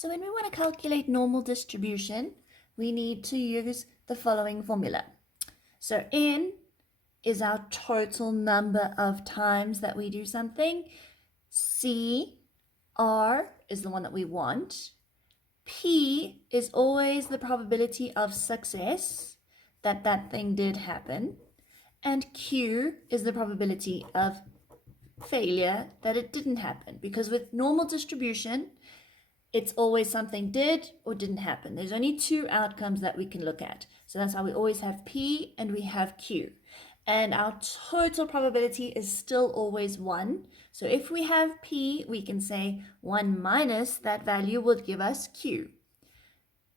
So when we want to calculate normal distribution, we need to use the following formula. So N is our total number of times that we do something. C, R is the one that we want. P is always the probability of success, that that thing did happen. And Q is the probability of failure, that it didn't happen. Because with normal distribution, it's always something did or didn't happen. There's only two outcomes that we can look at. So that's why we always have P and we have Q. And our total probability is still always 1. So if we have P, we can say 1 minus that value will give us Q.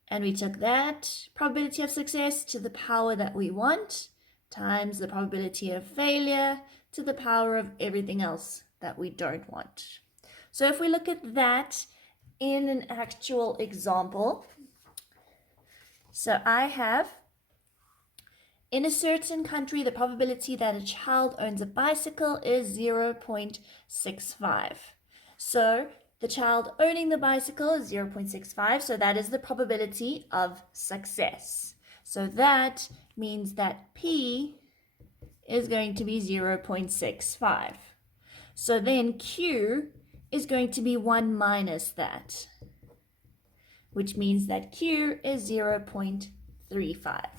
And we took that probability of success to the power that we want times the probability of failure to the power of everything else that we don't want. So if we look at that in an actual example, so I have, in a certain country, the probability that a child owns a bicycle is 0.65. So the child owning the bicycle is 0.65, so that is the probability of success. So that means that P is going to be 0.65. So then Q is going to be 1 minus that, which means that Q is 0.35.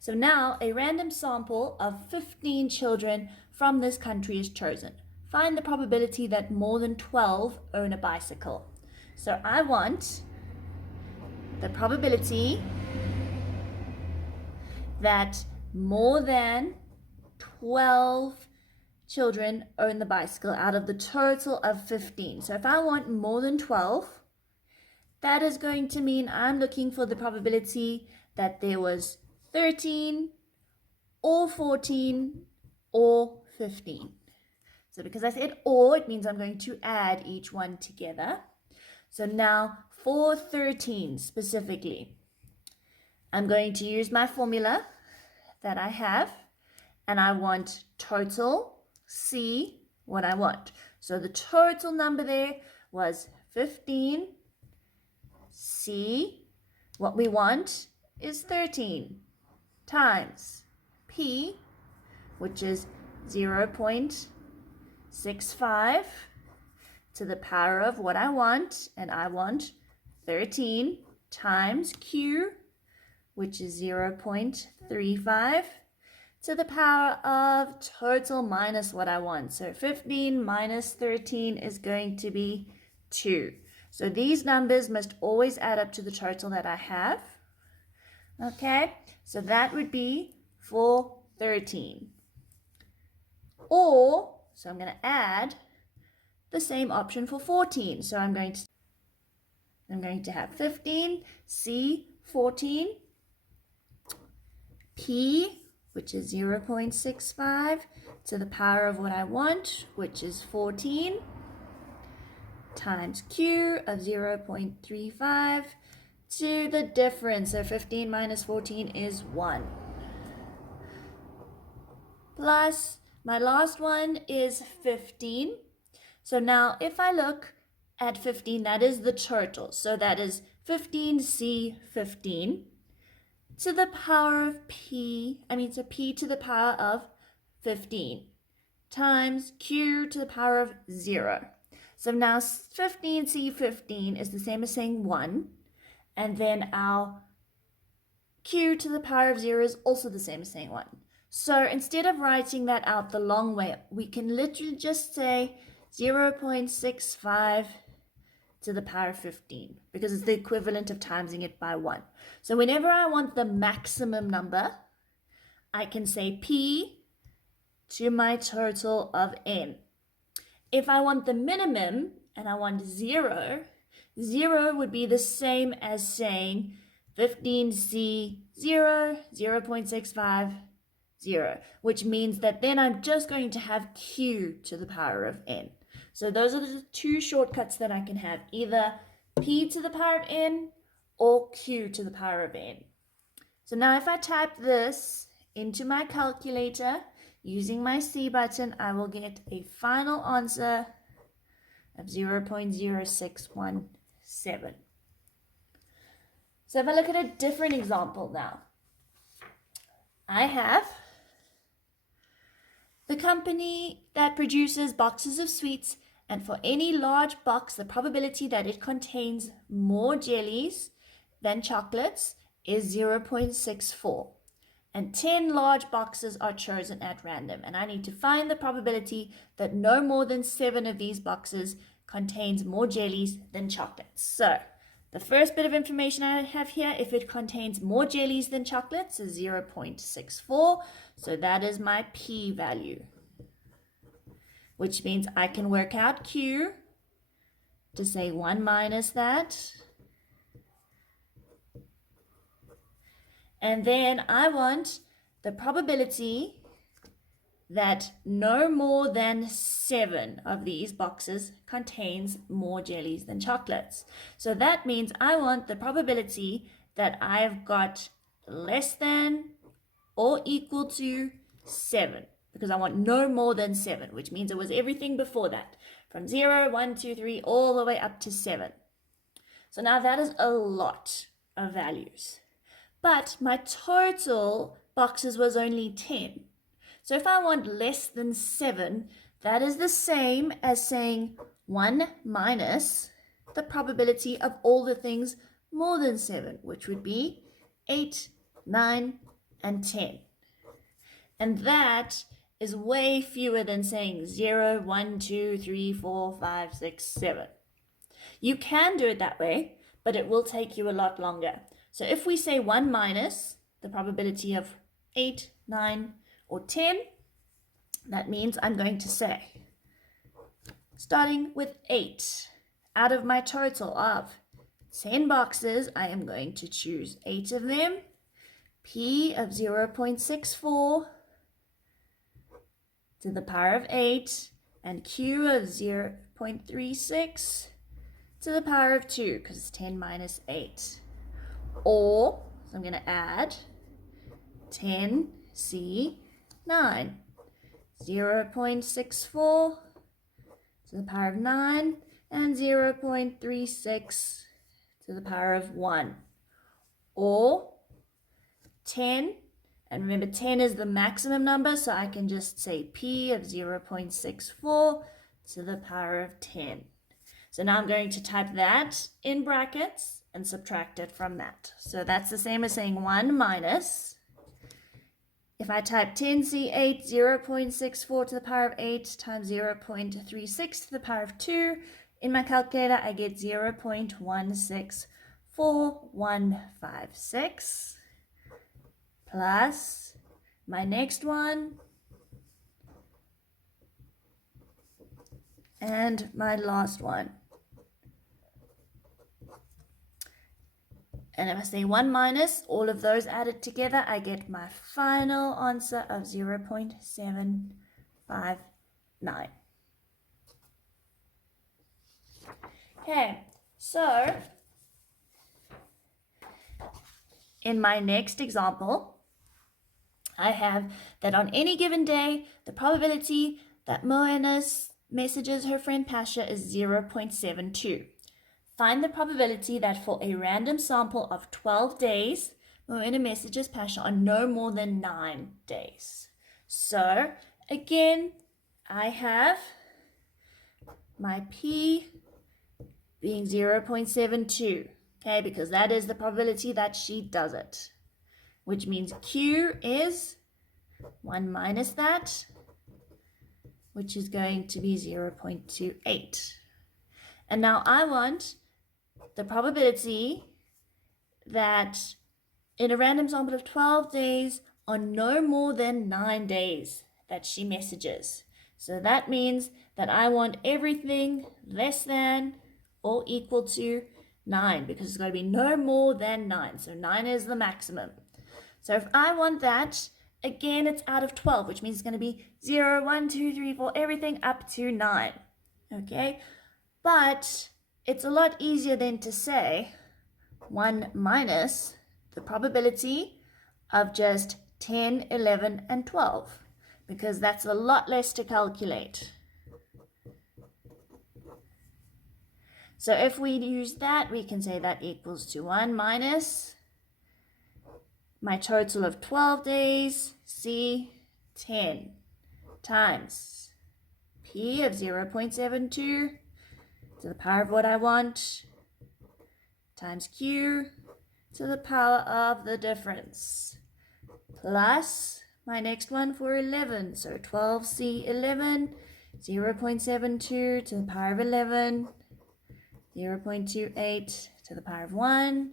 So now a random sample of 15 children from this country is chosen. Find the probability that more than 12 own a bicycle. So I want the probability that more than 12 children own the bicycle out of the total of 15. So if I want more than 12, that is going to mean I'm looking for the probability that there was 13 or 14 or 15. So because I said or, it means I'm going to add each one together. So now for 13 specifically, I'm going to use my formula that I have, and I want total C, what I want. So the total number there was 15. C, what we want is 13 times P, which is 0.65 to the power of what I want, and I want 13 times Q, which is 0.35 to the power of total minus what I want. So 15 minus 13 is going to be 2. So these numbers must always add up to the total that I have. Okay, so that would be for 13. Or, so I'm going to add the same option for 14. So I'm going to have 15, C, 14, P, which is 0.65 to the power of what I want, which is 14, times Q of 0.35 to the difference. So 15 minus 14 is 1. Plus, my last one is 15. So now if I look at 15, that is the total. So that is 15C15 to the power of P to the power of 15 times Q to the power of 0. So now 15C15 is the same as saying 1. And then our Q to the power of 0 is also the same as saying 1. So instead of writing that out the long way, we can literally just say 0.65 to the power of 15, because it's the equivalent of timesing it by 1. So whenever I want the maximum number, I can say P to my total of N. If I want the minimum and I want 0, 0 would be the same as saying 15C 0, 0.65, 0, which means that then I'm just going to have Q to the power of N. So those are the two shortcuts that I can have, either P to the power of N or Q to the power of N. So now if I type this into my calculator using my C button, I will get a final answer of 0.0617. 7. So if I look at a different example now, I have the company that produces boxes of sweets, and for any large box, the probability that it contains more jellies than chocolates is 0.64. And 10 large boxes are chosen at random. And I need to find the probability that no more than 7 of these boxes contains more jellies than chocolates. So the first bit of information I have here, if it contains more jellies than chocolates, is 0.64. So that is my p-value, which means I can work out Q to say 1 minus that. And then I want the probability that no more than 7 of these boxes contains more jellies than chocolates. So that means I want the probability that I've got less than or equal to 7, because I want no more than 7, which means it was everything before that, from 0, 1, 2, 3, all the way up to 7. So now that is a lot of values. But my total boxes was only 10. So if I want less than 7, that is the same as saying 1 minus the probability of all the things more than 7, which would be 8, 9, and 10. And that is way fewer than saying 0, 1, 2, 3, 4, 5, 6, 7. You can do it that way, but it will take you a lot longer. So if we say 1 minus the probability of 8, 9, or 10, that means I'm going to say, starting with 8, out of my total of 10 boxes, I am going to choose 8 of them, p of 0.64 to the power of 8, and q of 0.36 to the power of 2, because it's 10 minus 8. Or, so I'm going to add 10c9, 0.64 to the power of 9, and 0.36 to the power of 1. Or 10, and remember 10 is the maximum number, so I can just say p of 0.64 to the power of 10. So now I'm going to type that in brackets and subtract it from that. So that's the same as saying 1 minus, if I type 10c8, 0.64 to the power of 8 times 0.36 to the power of 2, in my calculator I get 0.164156 plus my next one and my last one. And if I say 1 minus all of those added together, I get my final answer of 0.759. Okay, so in my next example, I have that on any given day, the probability that Moana messages her friend Pasha is 0.72. Find the probability that for a random sample of 12 days, Moana messages Pasha on no more than 9 days. So, again, I have my P being 0.72, okay, because that is the probability that she does it, which means Q is 1 minus that, which is going to be 0.28. And now I want the probability that in a random sample of 12 days on no more than 9 days that she messages. So that means that I want everything less than or equal to 9, because it's got to be no more than 9. So 9 is the maximum. So if I want that, again, it's out of 12, which means it's going to be 0, 1, 2, 3, 4, everything up to 9. Okay? But it's a lot easier then to say 1 minus the probability of just 10, 11, and 12, because that's a lot less to calculate. So if we use that, we can say that equals to 1 minus my total of 12 days, C, 10, times P of 0.72 to the power of what I want, times Q to the power of the difference, plus my next one for 11, so 12C11, 0.72 to the power of 11, 0.28 to the power of 1,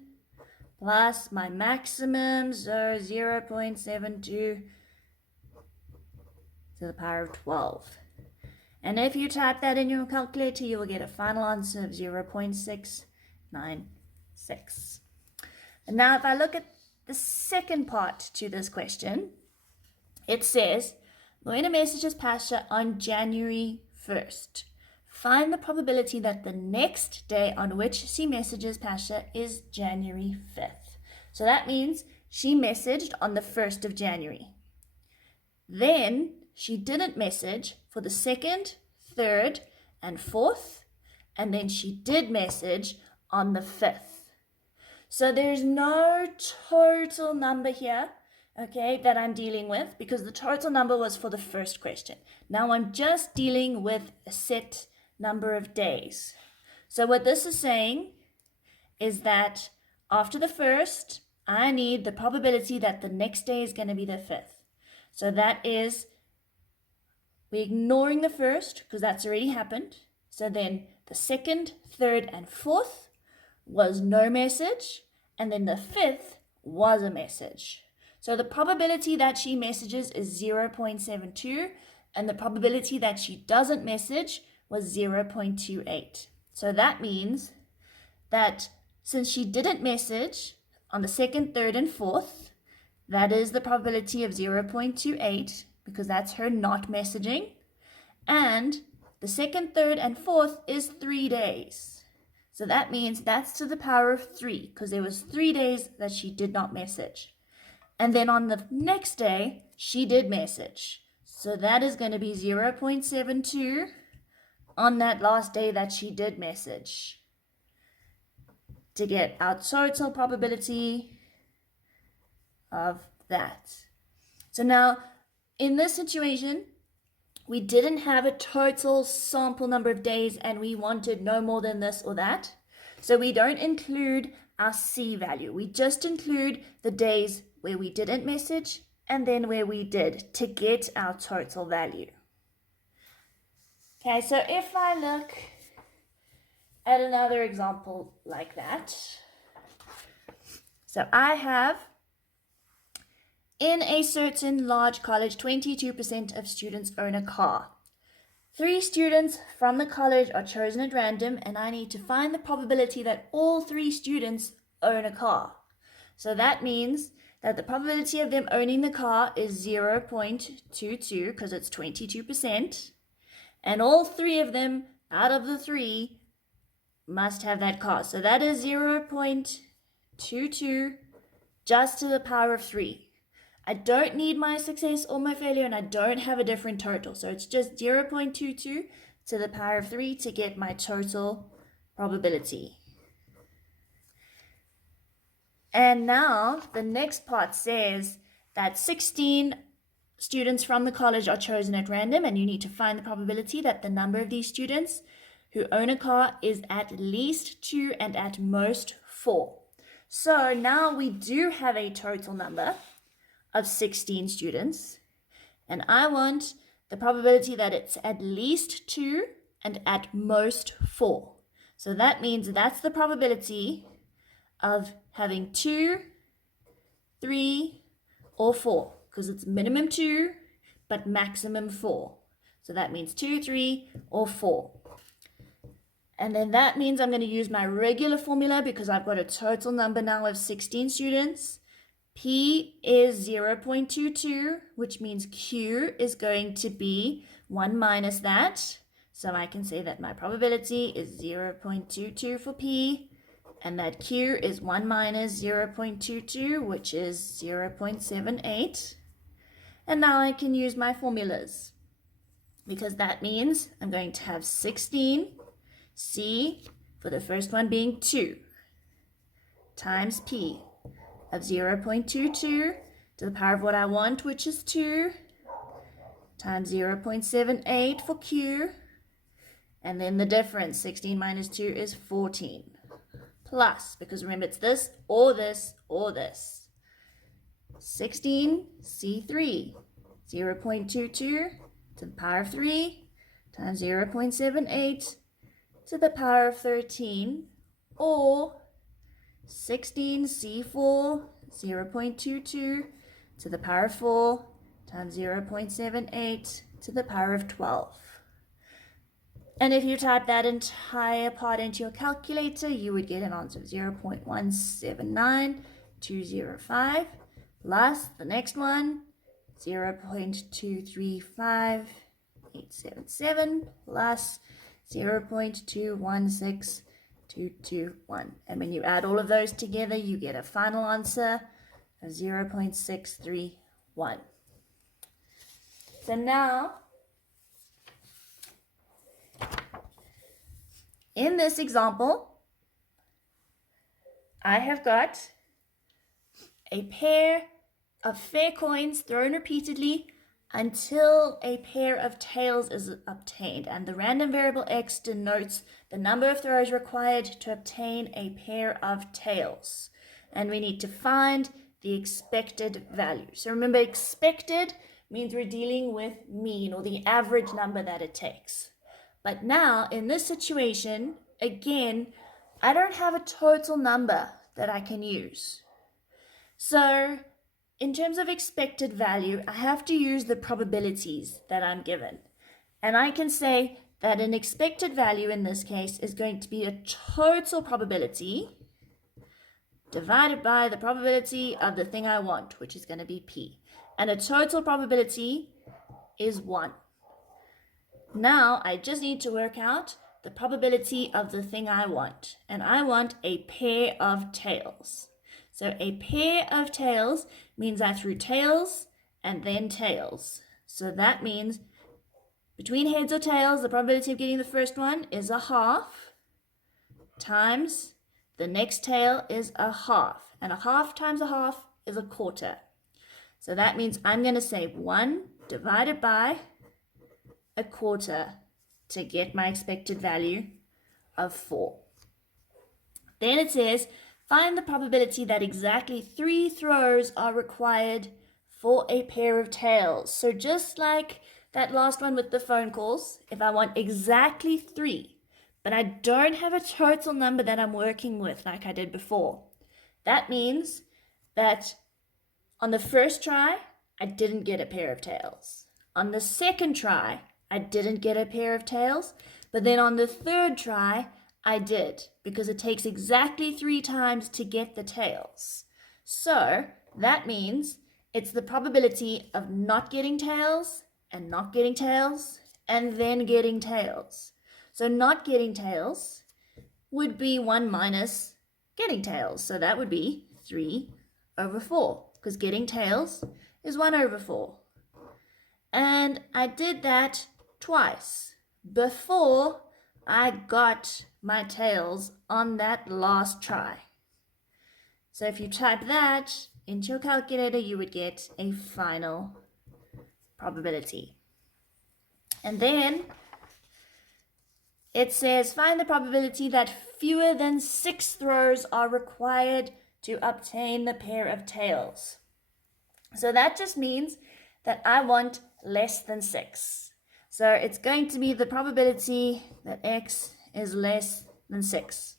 plus my maximum, so 0.72 to the power of 12. And if you type that in your calculator, you will get a final answer of 0.696. And now if I look at the second part to this question, it says, Moena messages Pasha on January 1st. Find the probability that the next day on which she messages Pasha is January 5th. So that means she messaged on the 1st of January. Then she didn't message for the 2nd, 3rd, and 4th, and then she did message on the 5th. So there's no total number here, okay, that I'm dealing with, because the total number was for the first question. Now I'm just dealing with a set number of days. So what this is saying is that after the first, I need the probability that the next day is going to be the 5th. So that is, we're ignoring the first because that's already happened. So then the 2nd, 3rd, and 4th was no message, and then the 5th was a message. So the probability that she messages is 0.72, and the probability that she doesn't message was 0.28. So that means that since she didn't message on the 2nd, 3rd, and 4th, that is the probability of 0.28, because that's her not messaging. And the 2nd, 3rd, and 4th is 3 days. So that means that's to the power of 3, because there was 3 days that she did not message. And then on the next day, she did message. So that is going to be 0.72 on that last day that she did message, to get our total probability of that. So now, in this situation, we didn't have a total sample number of days and we wanted no more than this or that. So we don't include our C value. We just include the days where we didn't message and then where we did, to get our total value. Okay, so if I look at another example like that. So I have, in a certain large college, 22% of students own a car. 3 students from the college are chosen at random, and I need to find the probability that all 3 students own a car. So that means that the probability of them owning the car is 0.22, because it's 22%. And all 3 of them out of the 3 must have that car. So that is 0.22 just to the power of 3. I don't need my success or my failure, and I don't have a different total. So it's just 0.22 to the power of 3 to get my total probability. And now the next part says that 16 students from the college are chosen at random, and you need to find the probability that the number of these students who own a car is at least 2 and at most 4. So now we do have a total number of 16 students, and I want the probability that it's at least 2 and at most 4. So that means that's the probability of having 2, 3, or 4, because it's minimum 2 but maximum 4. So that means 2, 3, or 4. And then that means I'm going to use my regular formula, because I've got a total number now of 16 students. P is 0.22, which means Q is going to be 1 minus that. So I can say that my probability is 0.22 for P, and that Q is 1 minus 0.22, which is 0.78. And now I can use my formulas, because that means I'm going to have 16 C for the first one being 2 times p of 0.22 to the power of what I want, which is 2, times 0.78 for q, and then the difference, 16 minus 2 is 14, plus, because remember it's this, or this, or this, 16c3, 0.22 to the power of 3, times 0.78 to the power of 13, or 16c4, 0.22 to the power of 4 times 0.78 to the power of 12. And if you type that entire part into your calculator, you would get an answer of 0.179205 plus the next one, 0.235877 plus 0.216221. And when you add all of those together, you get a final answer of 0.631. So now, in this example, I have got a pair of fair coins thrown repeatedly until a pair of tails is obtained, and the random variable x denotes the number of throws required to obtain a pair of tails, and we need to find the expected value. So remember, expected means we're dealing with mean, or the average number that it takes. But now in this situation, again, I don't have a total number that I can use. So in terms of expected value, I have to use the probabilities that I'm given. And I can say that an expected value in this case is going to be a total probability divided by the probability of the thing I want, which is going to be p. And a total probability is 1. Now I just need to work out the probability of the thing I want. And I want a pair of tails. So a pair of tails means I threw tails and then tails. So that means between heads or tails, the probability of getting the first one is a half times the next tail is a half. And a half times a half is a quarter. So that means I'm going to say 1 divided by a quarter to get my expected value of 4. Then it says, find the probability that exactly 3 throws are required for a pair of tails. So just like that last one with the phone calls, if I want exactly 3, but I don't have a total number that I'm working with like I did before, that means that on the first try, I didn't get a pair of tails. On the second try, I didn't get a pair of tails, but then on the third try, I did, because it takes exactly 3 times to get the tails. So that means it's the probability of not getting tails and not getting tails and then getting tails. So not getting tails would be 1 minus getting tails. So that would be 3 over 4, because getting tails is 1 over 4. And I did that twice before I got my tails on that last try. So if you type that into your calculator, you would get a final probability. And then it says, find the probability that fewer than 6 throws are required to obtain the pair of tails. So that just means that I want less than 6. So it's going to be the probability that x is less than 6.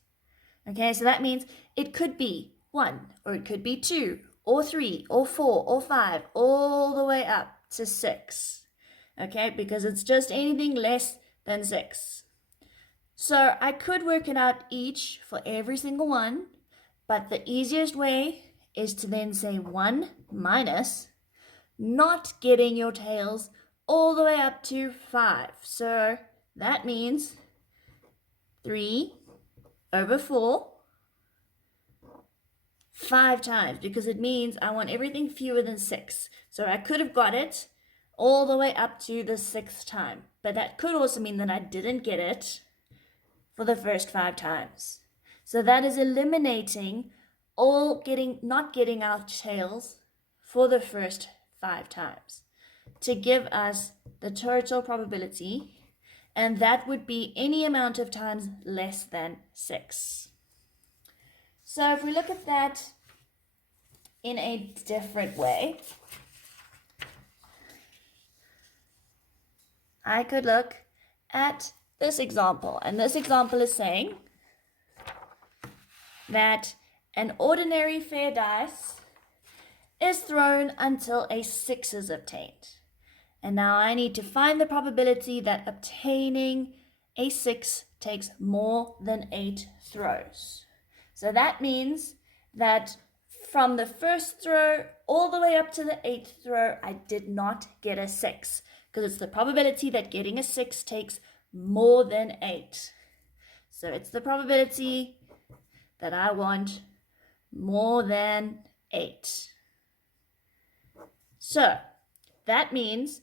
Okay, so that means it could be 1, or it could be 2, or 3, or 4, or 5, all the way up to 6. Okay, because it's just anything less than 6. So I could work it out each for every single one, but the easiest way is to then say 1 minus not getting your tails all the way up to 5. So that means 3 over 4 5 times, because it means I want everything fewer than 6. So I could have got it all the way up to the 6th time, but that could also mean that I didn't get it for the first 5 times. So that is eliminating all not getting our tails for the first 5 times to give us the total probability, and that would be any amount of times less than 6. So if we look at that in a different way, I could look at this example, and this example is saying that an ordinary fair dice is thrown until a 6 is obtained. And now I need to find the probability that obtaining a 6 takes more than 8 throws. So that means that from the first throw all the way up to the 8th throw, I did not get a 6, because it's the probability that getting a 6 takes more than 8. So it's the probability that I want more than 8. So that means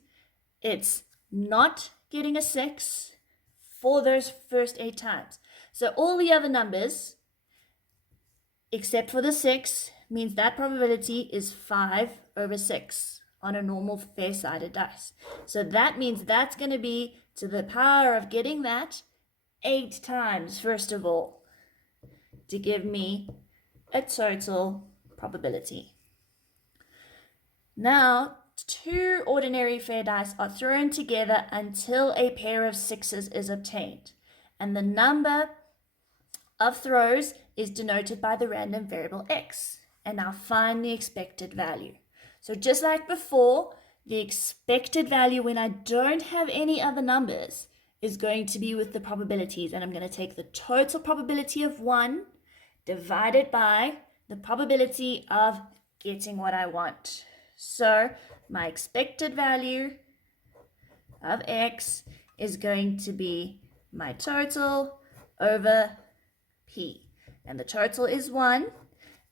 it's not getting a 6 for those first 8 times. So all the other numbers, except for the 6, means that probability is 5 over 6 on a normal fair-sided dice. So that means that's going to be to the power of getting that 8 times, first of all, to give me a total probability. Now, 2 ordinary fair dice are thrown together until a pair of 6s is obtained, and the number of throws is denoted by the random variable x. And now find the expected value. So just like before, the expected value when I don't have any other numbers is going to be with the probabilities, and I'm going to take the total probability of 1 divided by the probability of getting what I want. So my expected value of x is going to be my total over p. And the total is 1.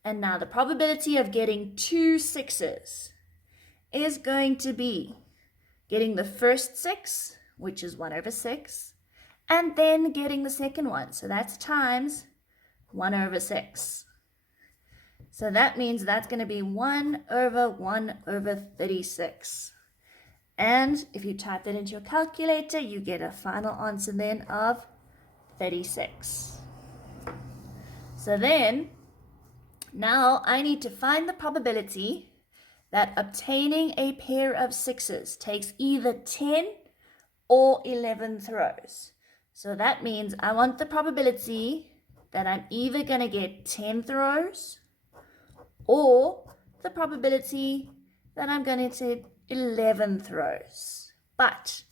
And now the probability of getting 2 6s is going to be getting the first 6, which is 1 over 6, and then getting the second one. So that's times 1 over 6. So that means that's going to be 1 over 36. And if you type that into your calculator, you get a final answer then of 36. So then, now I need to find the probability that obtaining a pair of 6s takes either 10 or 11 throws. So that means I want the probability that I'm either going to get 10 throws or the probability that I'm going to get 11 throws. But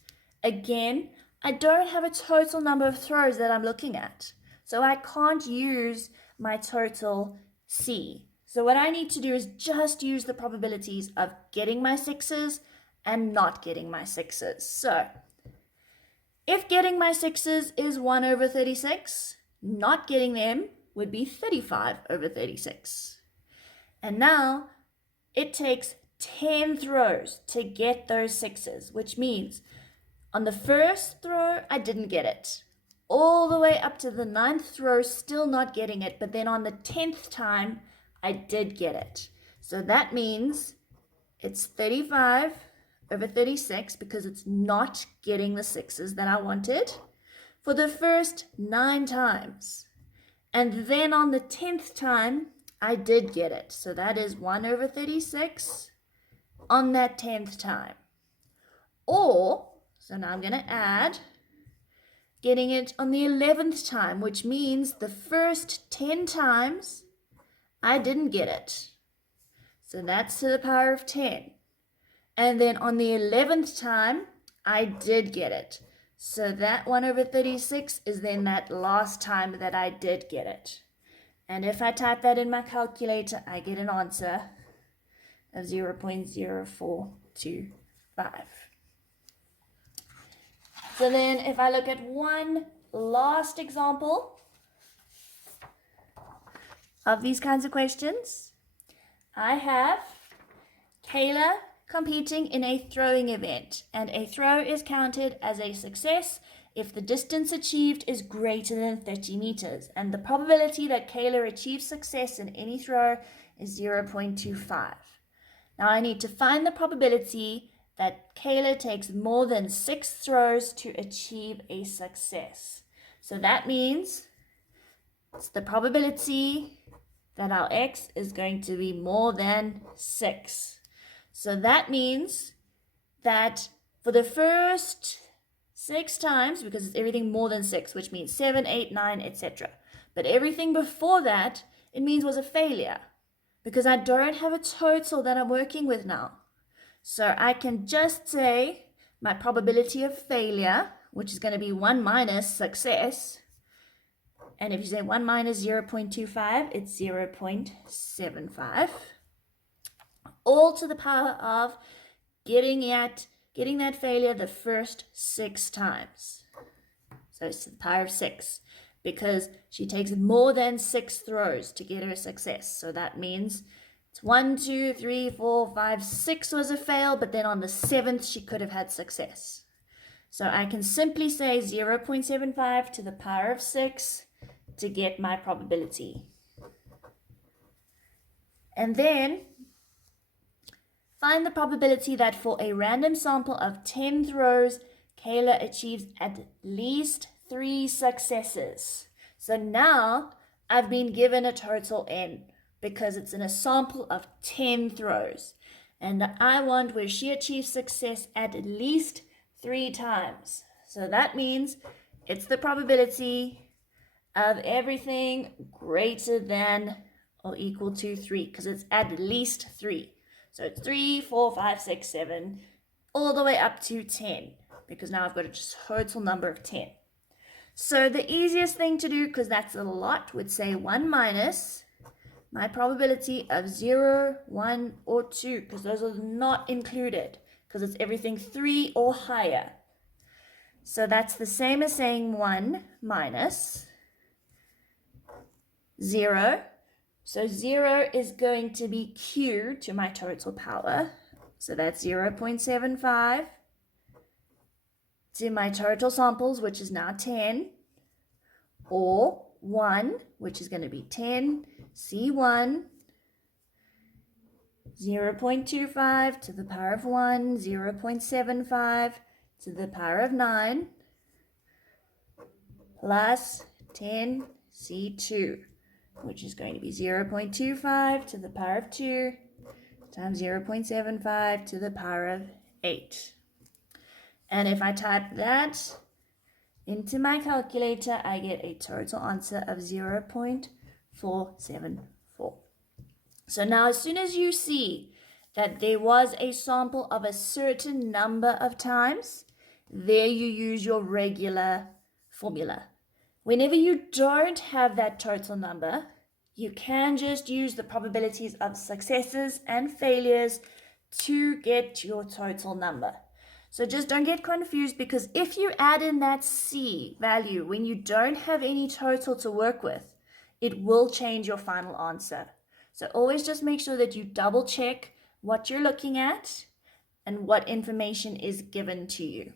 again, I don't have a total number of throws that I'm looking at, so I can't use my total C. So what I need to do is just use the probabilities of getting my 6s and not getting my 6s. So if getting my 6s is 1 over 36, not getting them would be 35 over 36. And now it takes 10 throws to get those 6s, which means on the first throw, I didn't get it. All the way up to the 9th throw, still not getting it, but then on the 10th time, I did get it. So that means it's 35 over 36 because it's not getting the 6s that I wanted for the first 9 times. And then on the 10th time, I did get it. So that is 1 over 36 on that 10th time. Or, so now I'm going to add getting it on the 11th time, which means the first 10 times I didn't get it. So that's to the power of 10. And then on the 11th time, I did get it. So that 1 over 36 is then that last time that I did get it. And if I type that in my calculator, I get an answer of 0.0425. So then if I look at one last example of these kinds of questions, I have Kayla competing in a throwing event, and a throw is counted as a success if the distance achieved is greater than 30 meters, and the probability that Kayla achieves success in any throw is 0.25. Now I need to find the probability that Kayla takes more than 6 throws to achieve a success. So that means it's the probability that our x is going to be more than 6. So that means that for the first 6 times, because it's everything more than 6, which means 7, 8, 9, etc. But everything before that, it means was a failure, because I don't have a total that I'm working with now. So I can just say my probability of failure, which is going to be 1 minus success. And if you say 1 minus 0.25, it's 0.75. All to the power of getting that failure the first 6 times. So it's to the power of 6, because she takes more than 6 throws to get her success. So that means it's 1, 2, 3, 4, 5, 6 was a fail, but then on the 7th she could have had success. So I can simply say 0.75 to the power of 6 to get my probability. And then find the probability that for a random sample of 10 throws, Kayla achieves at least 3 successes. So now I've been given a total n because it's in a sample of 10 throws. And I want where she achieves success at least 3 times. So that means it's the probability of everything greater than or equal to 3, because it's at least 3. So it's 3, 4, 5, 6, 7, all the way up to 10, because now I've got a total number of 10. So the easiest thing to do, because that's a lot, would say 1 minus my probability of 0, 1, or 2, because those are not included, because it's everything 3 or higher. So that's the same as saying 1 minus 0. So 0 is going to be q to my total power. So that's 0.75 to my total samples, which is now 10, or 1, which is going to be 10, C1, 0.25 to the power of 1, 0.75 to the power of 9, plus 10, C2, which is going to be 0.25 to the power of 2 times 0.75 to the power of 8. And if I type that into my calculator, I get a total answer of 0.474. So now as soon as you see that there was a sample of a certain number of times, there you use your regular formula. Whenever you don't have that total number, you can just use the probabilities of successes and failures to get your total number. So just don't get confused, because if you add in that C value when you don't have any total to work with, it will change your final answer. So always just make sure that you double check what you're looking at and what information is given to you.